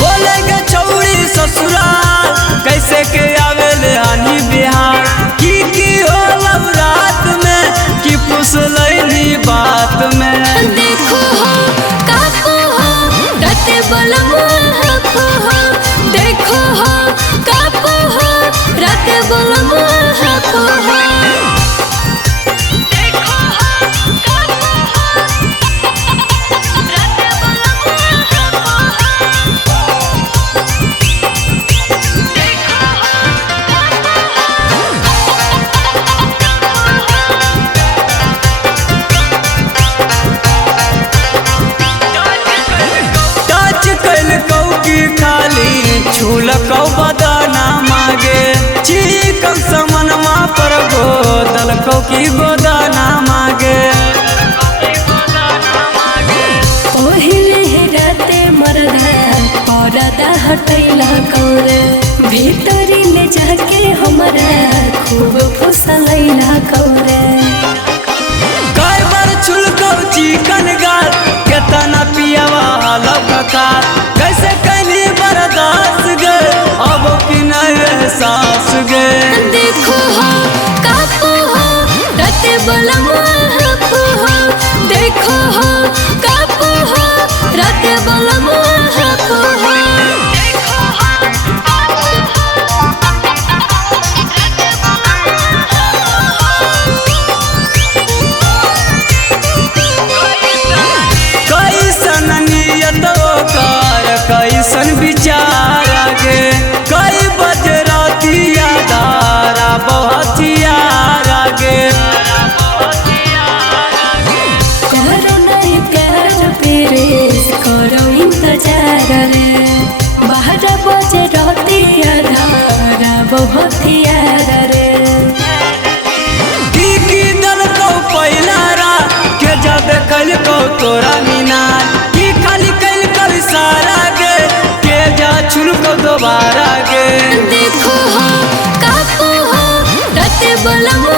बोलेगे छौड़ी ससुराल कैसे के आवेले हानि बिहार की हो रात में कि पुसलैनी बात में देखो हो काको हो रते बलमुआ हको हो देखो हो काको हो रते बलमुआ हको हो छूलकौ बदना मागे चिकन समनमा पर गोदलकौ की गोदना मागे पहिले राते मरदा परदा हटैला कौरे भीतरी ले जाके हमरा खूब फुसलैला कौरे कई बार छुलकौ चिकन गाल केतना पियावा लबका कैसे कैली बर्दाश्त गे अब कि नहीं एहसास गे देखो हो काको हो रते बलमुआ हको हो देखो हो काको हो रते बलमुआ हको हो कैसन नियत ओकर कैसन विचार गे कई बजे रातिया धारा बहतियार गे करो नहीं प्यार पेरे करो इंतजार रे 12 बजे रातिया धारा बहतियार रे की दल को पहला रात के जब कल को तोरा मीनार की खाली कल कल सारा गे के जा छुल को दोबारा गे देखो हो काको हो रते बलमुआ